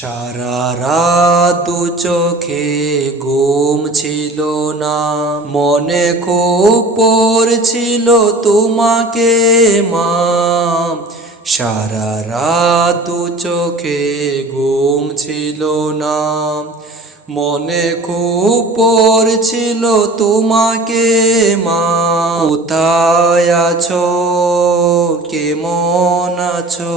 সারা রাত চোখে ঘুম ছিল না। মনে খুব পড়ছিল তোমাকে মা। সারা রাত চোখে ঘুম ছিল না। মনে খুব পড়ছিল তোমাকে মা। কোথায় আছো? কেমন আছো?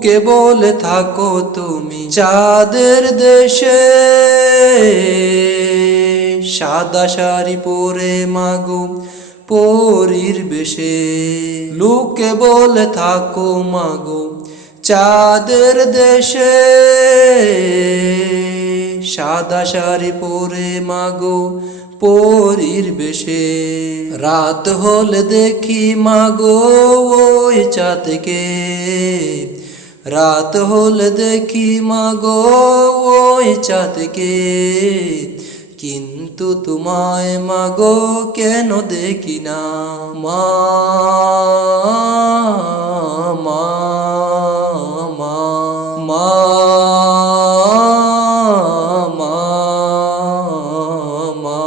লুকে বলে থাকো তুমি চাঁদের দেশে। সাদা শাড়ি পরে মাগো পরীর বেশে। লুকে বলে থাকো মাগো চাঁদের দেশে। সাদা শাড়ি পরে মাগো পরীর বেশে। রাত হলে দেখি মাগো ওই চাঁদকে। রাত হলে দেখি মাগো ওই চাঁদকে। কিন্তু তোমায় মাগো কেন দেখি না? মা মা মা মা মা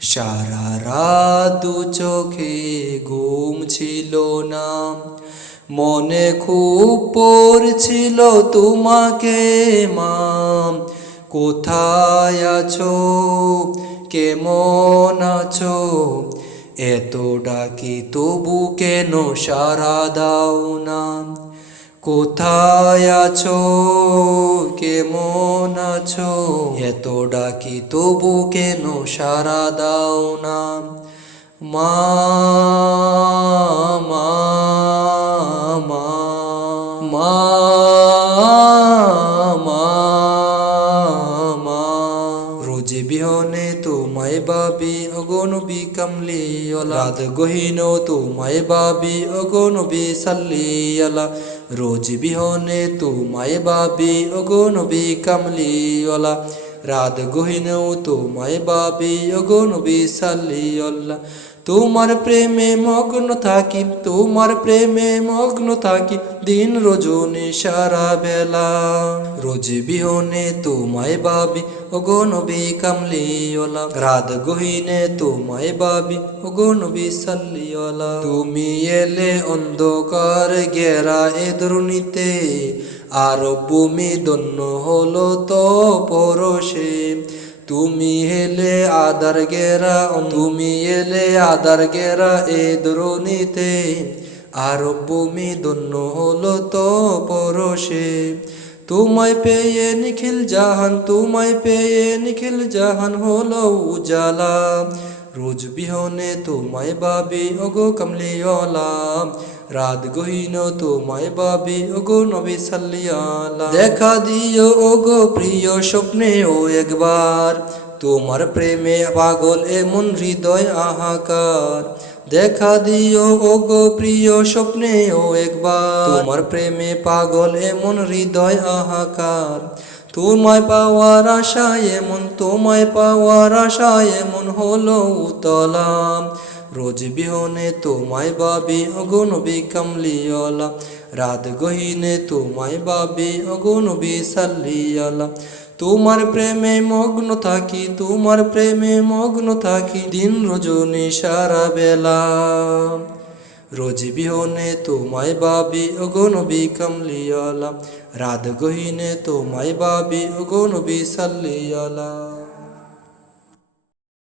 সারা রাত চোখে ঘুম ছিল না। মনে খুব পড়ছিল তোমাকে, মা। কোথায় আছো? কেমন আছো? এত ডাকি তবু কেন সারা দাও না? কোথায় আছো? কেমন আছো? এত ডাকি তবু কেন সারা দাও না? মা মা মা মা মা মা। রোজ বিহনে তোমায় বাবি অগনবি কামলি রাত গহিন তোমায় বাবি অগনবি সাল্লি আলা রোজ বিহনে তোমায় বাবি অগনবি কামলি আলা রাত গহিন তোমায় বাবি অগনবি সাল্লি আল্লাহ তোমার প্রেমে মগ্ন থাকি, তোমার প্রেমে মগ্ন থাকি। দিন রজনী সারা বেলা। রোজ বিহনে তোমায় বাবি ওগো নবী কামলিওলা রাত গহিনে তোমায় বাবি ওগো নবী সাল্লিওলা তুমি এলে অন্ধকার গেরা এ ধরুনিতে আর ভূমি দন্য হলো তো পরশে। তুমি এলে আদার গেরা, তুমি এলে আদার গেরা এ দ্রোণীতে আর ভূমি দন্য হলো তো পরশে। তোমায় পেয়ে নিখিল জাহান, তোমায় পেয়ে নিখিল জাহান হলো উজালা। রোজ বিহনে তোমায় বাবি ওগো কমলিওয়ালা। রাত গহিন তোমায় বাবি ওগো নবী সাল্লিয়ালা দেখা দিও ওগো প্রিয় স্বপ্নে ও একবার। তোমার প্রেমে পাগল এমন হৃদয় আহাকার। দেখা দিও ওগো প্রিয় স্বপ্নে ও একবার। তোমার প্রেমে পাগল এমন হৃদয় আহাকার। তোমায় পাওয়ার আশায় এমন, তোমায় পাওয়ার আশায় এমন হলো উতলাম। রোজ বিহনে তোমায় বাবি অগনবী কামলিওয়ালা। রাত গহিনে তোমায় বাবি অগনবী সাল্লিয়ালা তোমার প্রেমে মগ্ন থাকি, তোমার প্রেমে মগ্ন থাকি, দিন রজনী সারা বেলা। রোজ বিহনে তোমায় বাবি অগনবী কামলিয়ালা রাত গহিনে তোমায় বাবি অগনবী সাল্লিয়ালা